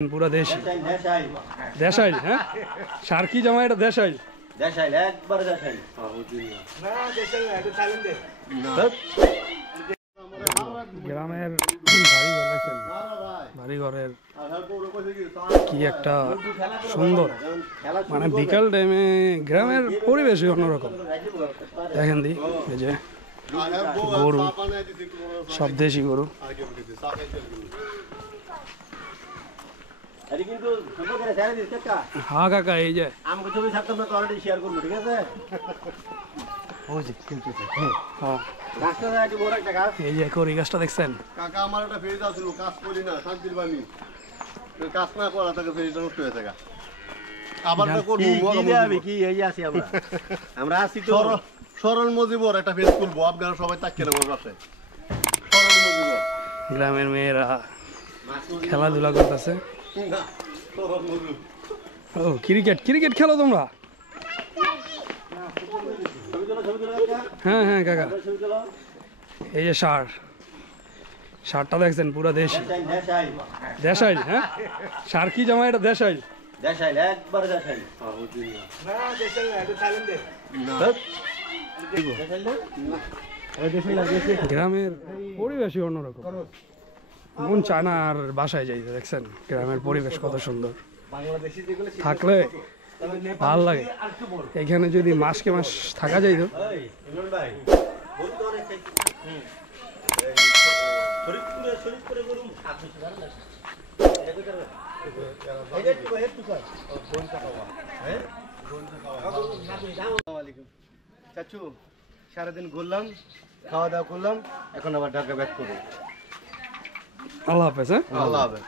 পুরা দেশি দেশাইল। হ্যাঁ, সার্কি জামা এটা দেশাইল। দেশাইল একবার দেশাইল না দেশাইল এটা চালেন দে গ্রামের বাড়ি ঘরের কি একটা সুন্দর, মানে বিকাল টাইমে গ্রামের পরিবেশই অন্যরকম। দেখেন দি এই যে গরু, সব দেশি গরু। হ্যাঁ কাকা, এই যে আমাকে ছবি থাকতাম না তো অলরেডি শেয়ার করবো, ঠিক আছে? এই যে করি গাছটা দেখছেন? কাকা আমার একটা ফেজ আছিল, কাজ করি না, শান্তির বাণী কাজ না করা থাকে ফেজটা নষ্ট হয়ে থাকে। আবার কি এই যে আছি আমরা, আমরা আছি তো। সরল মজিবর একটা ফেজ খুলবো, আপনারা সবাই তাকিয়ে নেবো পাশে। সরল মজিবর গ্রামের মেয়েরা খেলাধুলা করতেছে। ও ক্রিকেট, ক্রিকেট খেলো তোমরা? হ্যাঁ হ্যাঁ কাকা, এই যে শার্টটা দেখছেন পুরা দেশি দেশাইল। হ্যাঁ, সার্কি জামা এটা দেশাইল। দেশাইল একবার দেশাইল না দেশাইল এটা চালেন দে গ্রামের পরিবেশই অন্যরকম। মন চায় না আর বাসায় যাইতে। দেখছেন গ্রামের পরিবেশ কত সুন্দর, থাকলে ভালো লাগে। এখানে যদি মাসকে মাস থাকা যাইতো। চাচু সারাদিন ঘুরলাম, খাওয়া দাওয়া করলাম, এখন আবার ঢাকা ব্যাক করবো। আল্লাহ হাফেজ। হ্যাঁ, আল্লাহ হাফেজ।